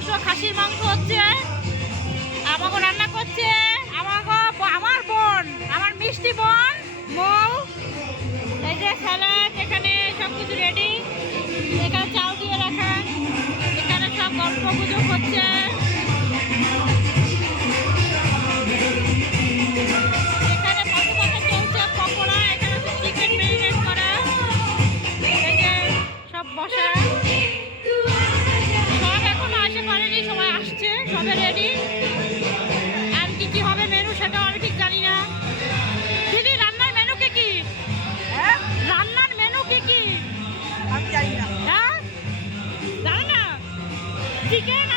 মাংস, খাসির মাংস হচ্ছে। আমাকে রান্না করছে আমার বোন, আমার মিষ্টি বোন মৌ। এই যে স্যালাড, এখানে সব কিছু রেডি। এখানে চাল দিয়ে রাখা, এখানে সব গল্প গুজব হচ্ছে। এখানে কত কথা চলছে, পকোড়া, এখানে চিকেন ম্যারিনেট করা, এই যে সব বসা। সব এখনো আসে পারেনি, সবাই আসছে, সবে রেডি। আর কি কি হবে মেনু সেটাও আমি ঠিক জানি না। দিদি, রান্নার মেনু কি কি? হ্যাঁ, রান্নার মেনু কি কি? আমি জানি না। হ্যাঁ, জানি না। চিকেন